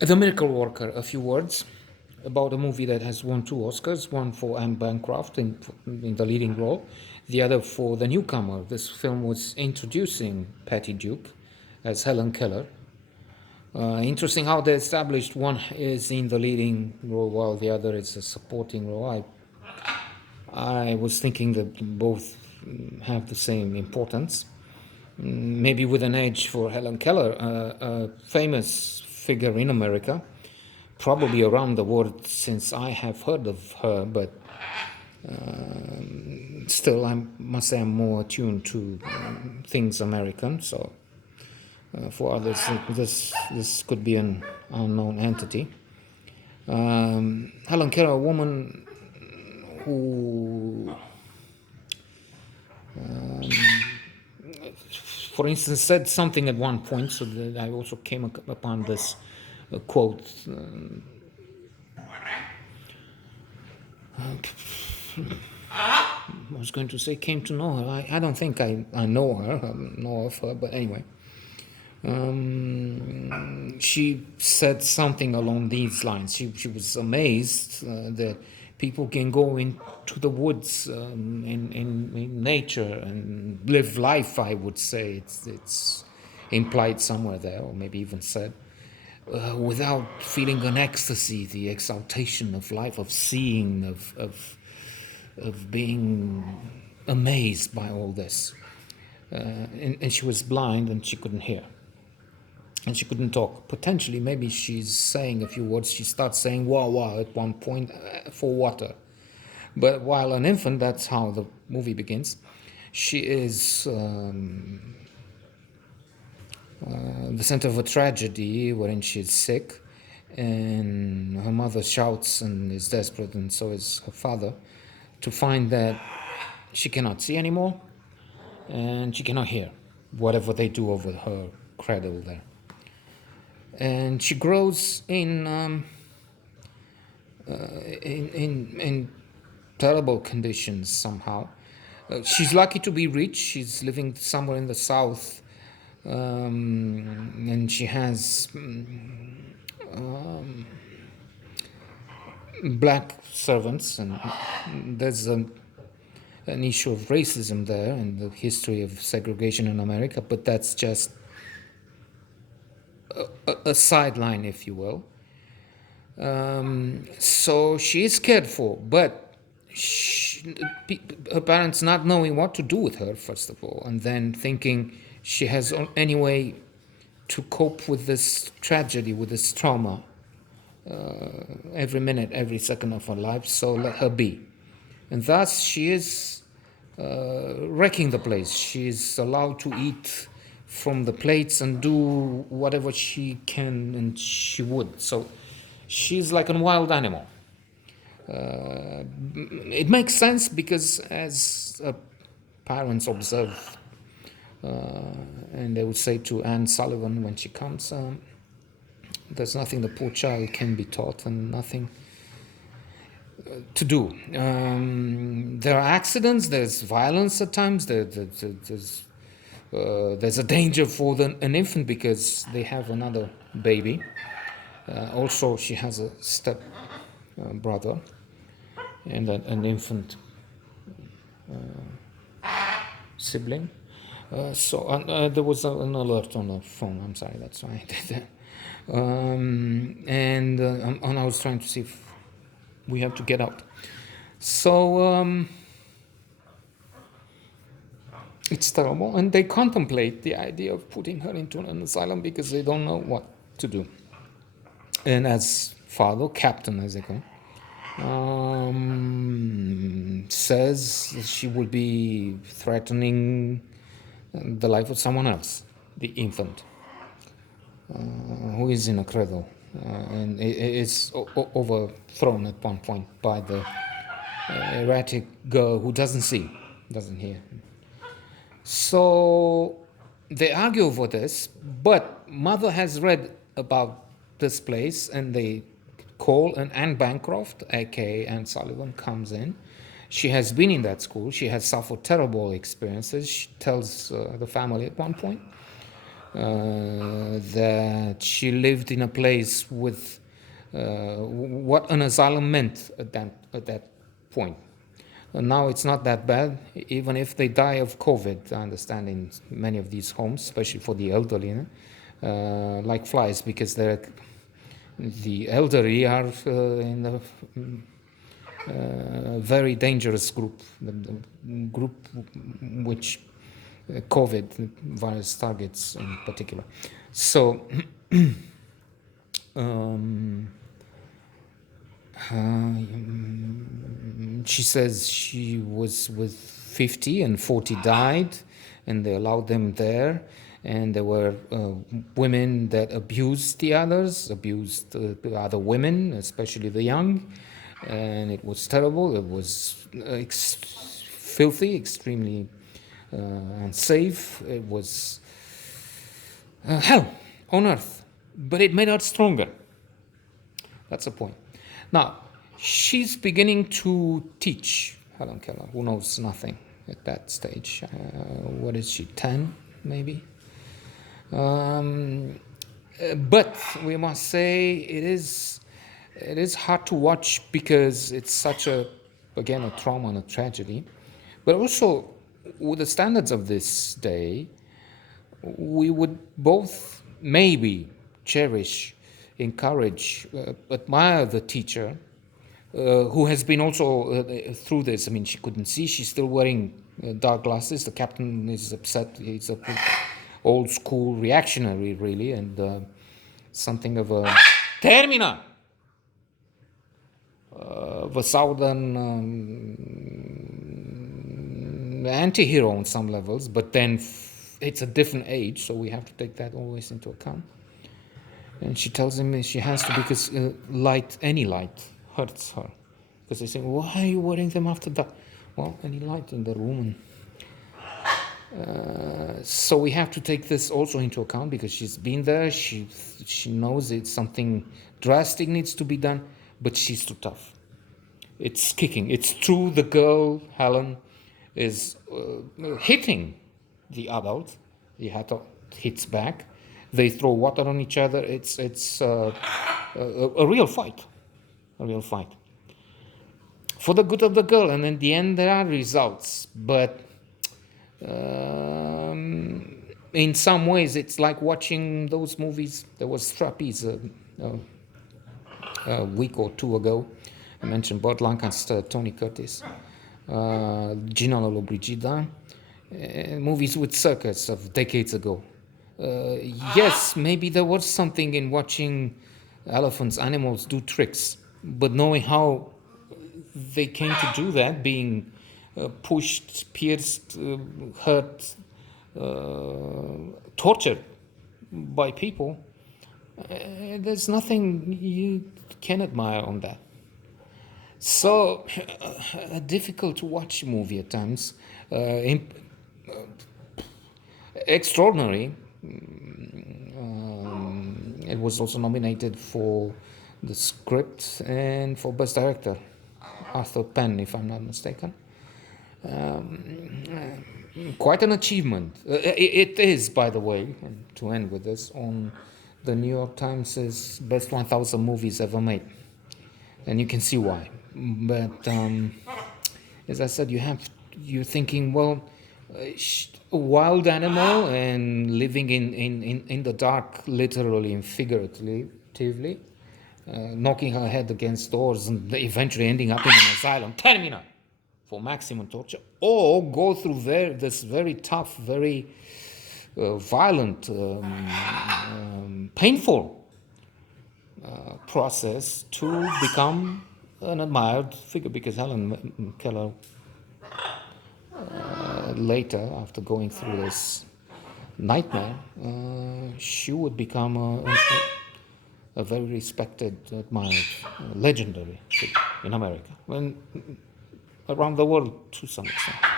The Miracle Worker, a few words about a movie that has won two Oscars, one for Anne Bancroft in the leading role, the other for the newcomer. This film was introducing Patty Duke as Helen Keller. Interesting how they established one is in the leading role while the other is a supporting role. I was thinking that both have the same importance, maybe with an edge for Helen Keller, a famous figure in America, probably around the world since I have heard of her, but still, I must say I'm more attuned to things American. So for others, this could be an unknown entity. Helen Keller, a woman who, for instance, said something at one point, so that I also came upon this quote. I was going to say came to know her. I don't think I know her, know of her, but anyway. She said something along these lines. She was amazed that people can go into the woods in nature and live life, I would say. It's implied somewhere there, or maybe even said, without feeling an ecstasy, the exaltation of life, of seeing, of being amazed by all this. And she was blind and she couldn't hear. And she couldn't talk. Potentially, maybe she's saying a few words. She starts saying wah wah at one point for water. But while an infant, that's how the movie begins, she is the center of a tragedy wherein she is sick, and her mother shouts and is desperate, and so is her father, to find that she cannot see anymore and she cannot hear whatever they do over her cradle there. And she grows in terrible conditions somehow. She's lucky to be rich. She's living somewhere in the south, and she has black servants, and there's an issue of racism there and the history of segregation in America, but that's just a sideline, if you will. So she is cared for, but her parents not knowing what to do with her, first of all, and then thinking she has any way to cope with this tragedy, with this trauma, every minute, every second of her life, so let her be. And thus she is wrecking the place. She is allowed to eat from the plates and do whatever she can and she would. So she's like a wild animal. It makes sense because as parents observe, and they would say to Anne Sullivan when she comes, there's nothing the poor child can be taught and nothing to do. There are accidents, there's violence at times, there's a danger for an infant because they have another baby. Also, she has a step brother and an infant sibling. So there was an alert on the phone. I'm sorry, that's why I did that. And I was trying to see if we have to get out. So it's terrible, and they contemplate the idea of putting her into an asylum because they don't know what to do. And as father, captain as they call, says she would be threatening the life of someone else, the infant, who is in a cradle, and is overthrown at one point by the erratic girl who doesn't see, doesn't hear. So they argue over this, but mother has read about this place and they call, and Anne Bancroft, aka Anne Sullivan, comes in. She has been in that school. She has suffered terrible experiences. She tells the family at one point. that she lived in a place with what an asylum meant at that point. And now it's not that bad, even if they die of COVID, I understand, in many of these homes, especially for the elderly, like flies, because the elderly are in a very dangerous group, the group which COVID virus targets in particular. So she says she was with 50 and 40 died, and they allowed them there. And there were women that abused the others, abused the other women, especially the young. And it was terrible. It was filthy, extremely unsafe. It was hell on earth. But it made her stronger. That's the point. Now, she's beginning to teach, Helen Keller, who knows nothing at that stage. What is she, 10 maybe? But we must say it is hard to watch because it's such a trauma and a tragedy. But also, with the standards of this day, we would both maybe cherish, encourage, admire the teacher who has been also through this. I mean, she couldn't see. She's still wearing dark glasses. The captain is upset. He's a old school reactionary, really, and something of a termina of a southern anti-hero on some levels, but then it's a different age, so we have to take that always into account. And she tells him she has to, because any light hurts her. Because they say, why are you wearing them after dark? Well, any light in the room. So we have to take this also into account, because she's been there. She knows it's something drastic needs to be done, but she's too tough. It's kicking. It's true. The girl, Helen, is hitting the adult. The adult hits back. They throw water on each other. It's a real fight. A real fight. For the good of the girl. And in the end, there are results. But in some ways, it's like watching those movies. There was Trapeze a week or two ago. I mentioned Burt Lancaster, Tony Curtis, Gina Lollobrigida, movies with circus of decades ago. Yes, maybe there was something in watching elephants, animals do tricks, but knowing how they came to do that, being pushed, pierced, hurt, tortured by people, there's nothing you can admire on that. So, a difficult to watch movie at times. Extraordinary. It was also nominated for the script and for Best Director, Arthur Penn, if I'm not mistaken. Quite an achievement. It is, by the way, and to end with this, on the New York Times' Best 1,000 Movies Ever Made. And you can see why. But as I said, you're thinking, well, a wild animal and living in the dark, literally and figuratively, knocking her head against doors and eventually ending up in an asylum, termina, for maximum torture, or go through this very tough, very violent, painful process to become an admired figure, because Helen Keller later, after going through this nightmare, she would become a very respected, admired, legendary figure in America, and around the world to some extent.